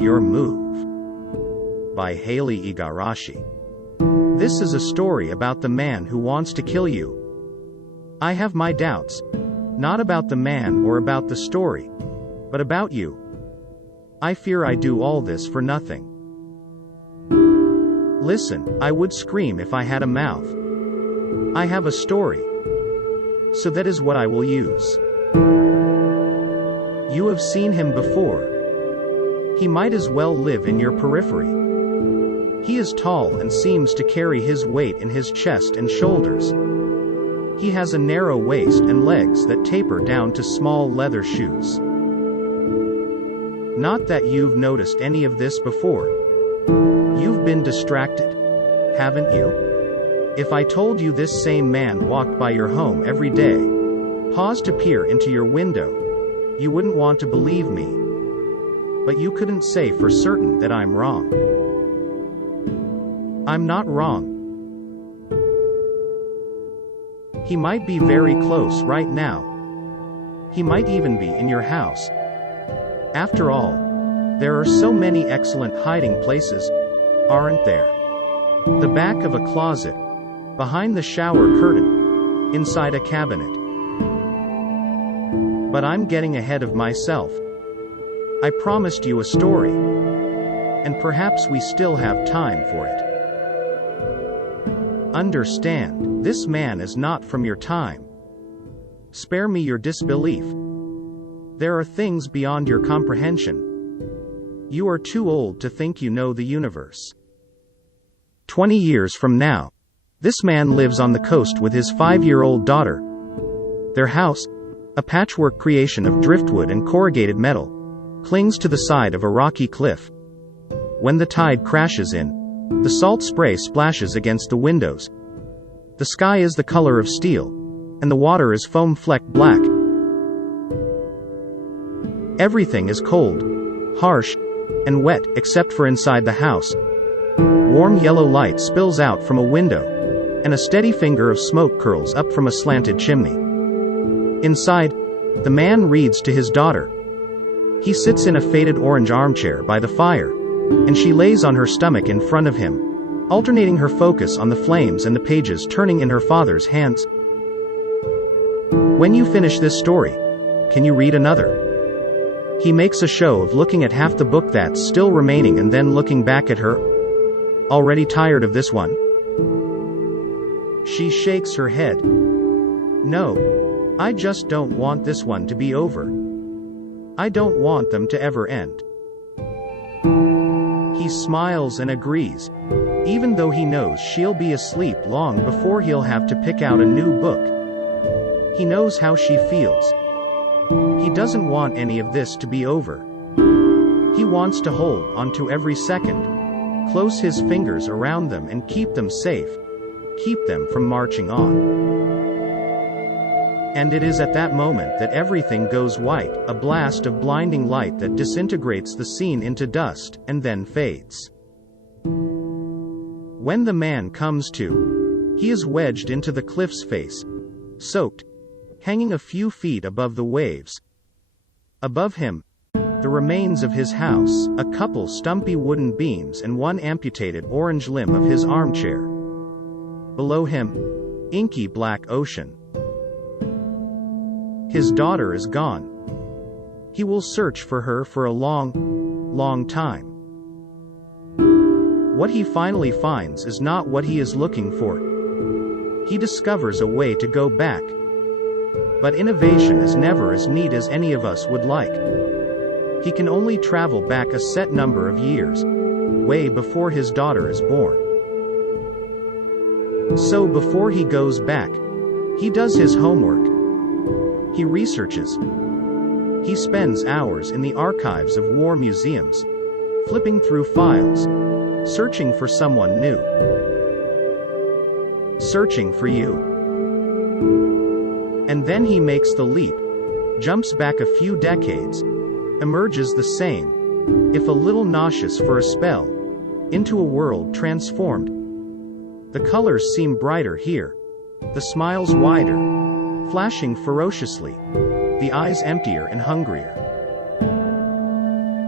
Your Move by Hayley Igarashi. This is a story about the man who wants to kill you. I have my doubts, not about the man or about the story, but about you. I fear I do all this for nothing. Listen, I would scream if I had a mouth. I have a story. So that is what I will use. You have seen him before. He might as well live in your periphery. He is tall and seems to carry his weight in his chest and shoulders. He has a narrow waist and legs that taper down to small leather shoes. Not that you've noticed any of this before. You've been distracted, haven't you? If I told you this same man walked by your home every day, paused to peer into your window, you wouldn't want to believe me. But you couldn't say for certain that I'm wrong. I'm not wrong. He might be very close right now. He might even be in your house. After all, there are so many excellent hiding places, aren't there? The back of a closet, behind the shower curtain, inside a cabinet. But I'm getting ahead of myself. I promised you a story, and perhaps we still have time for it. Understand, this man is not from your time. Spare me your disbelief. There are things beyond your comprehension. You are too old to think you know the universe. 20 years from now, this man lives on the coast with his 5-year-old daughter. Their house, a patchwork creation of driftwood and corrugated metal, clings to the side of a rocky cliff. When the tide crashes in, the salt spray splashes against the windows. The sky is the color of steel, and the water is foam-flecked black. Everything is cold, harsh, and wet except for inside the house. Warm yellow light spills out from a window, and a steady finger of smoke curls up from a slanted chimney. Inside, the man reads to his daughter. He sits in a faded orange armchair by the fire, and she lays on her stomach in front of him, alternating her focus on the flames and the pages turning in her father's hands. When you finish this story, can you read another? He makes a show of looking at half the book that's still remaining and then looking back at her. Already tired of this one? She shakes her head. No, I just don't want this one to be over. I don't want them to ever end. He smiles and agrees, even though he knows she'll be asleep long before he'll have to pick out a new book. He knows how she feels. He doesn't want any of this to be over. He wants to hold onto every second, close his fingers around them and keep them safe, keep them from marching on. And it is at that moment that everything goes white, a blast of blinding light that disintegrates the scene into dust, and then fades. When the man comes to, he is wedged into the cliff's face, soaked, hanging a few feet above the waves. Above him, the remains of his house, a couple stumpy wooden beams and one amputated orange limb of his armchair. Below him, inky black ocean. His daughter is gone. He will search for her for a long, long time. What he finally finds is not what he is looking for. He discovers a way to go back. But innovation is never as neat as any of us would like. He can only travel back a set number of years, way before his daughter is born. So before he goes back, he does his homework. He researches. He spends hours in the archives of war museums, flipping through files, searching for someone new. Searching for you. And then he makes the leap, jumps back a few decades, emerges the same, if a little nauseous for a spell, into a world transformed. The colors seem brighter here, the smiles wider, flashing ferociously, the eyes emptier and hungrier.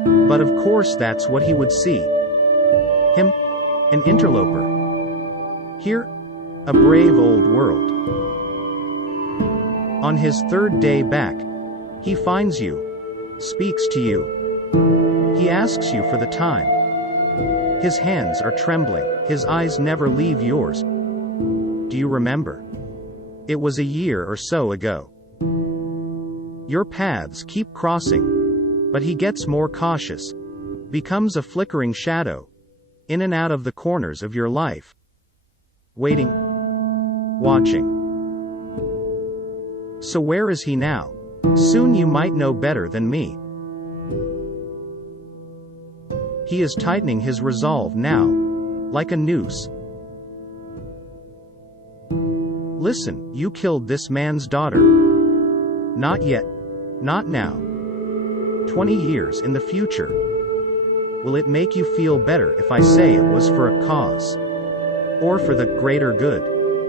But of course that's what he would see. Him, an interloper. Here, a brave old world. On his third day back, he finds you, speaks to you. He asks you for the time. His hands are trembling, his eyes never leave yours. Do you remember? It was a year or so ago. Your paths keep crossing, but he gets more cautious, becomes a flickering shadow, in and out of the corners of your life. Waiting, watching. So where is he now? Soon you might know better than me. He is tightening his resolve now, like a noose. Listen, you killed this man's daughter. Not yet. Not now. 20 years in the future. Will it make you feel better if I say it was for a cause? Or for the greater good?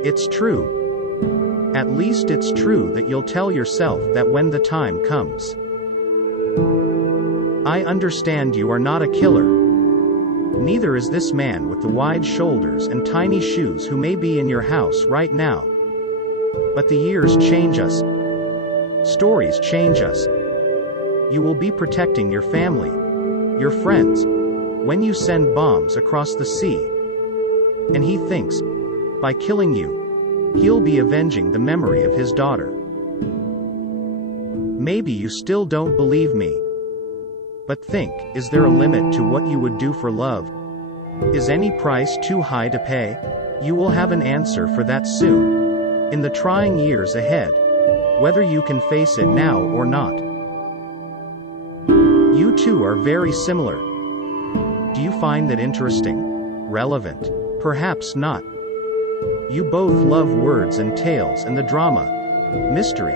It's true. At least it's true that you'll tell yourself that when the time comes. I understand you are not a killer. Neither is this man with the wide shoulders and tiny shoes who may be in your house right now. But the years change us. Stories change us. You will be protecting your family, your friends, when you send bombs across the sea. And he thinks, by killing you, he'll be avenging the memory of his daughter. Maybe you still don't believe me. But think, is there a limit to what you would do for love? Is any price too high to pay? You will have an answer for that soon, in the trying years ahead, whether you can face it now or not. You two are very similar. Do you find that interesting? Relevant? Perhaps not. You both love words and tales and the drama, mystery,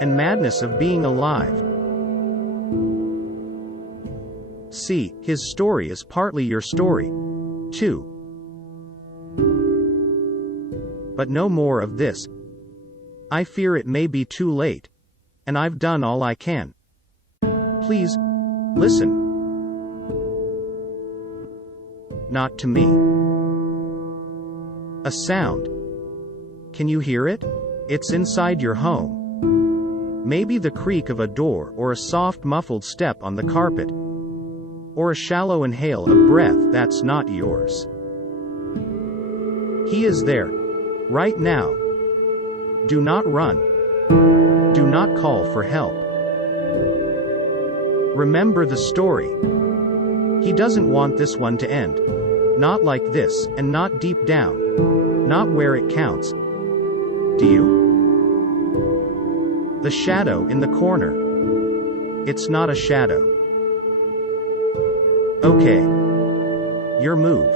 and madness of being alive. See, his story is partly your story, too. But no more of this. I fear it may be too late, and I've done all I can. Please, listen. Not to me. A sound. Can you hear it? It's inside your home. Maybe the creak of a door or a soft muffled step on the carpet. Or a shallow inhale of breath that's not yours. He is there, right now. Do not run. Do not call for help. Remember the story. He doesn't want this one to end. Not like this, and not deep down. Not where it counts. Do you? The shadow in the corner. It's not a shadow. Okay. Your move.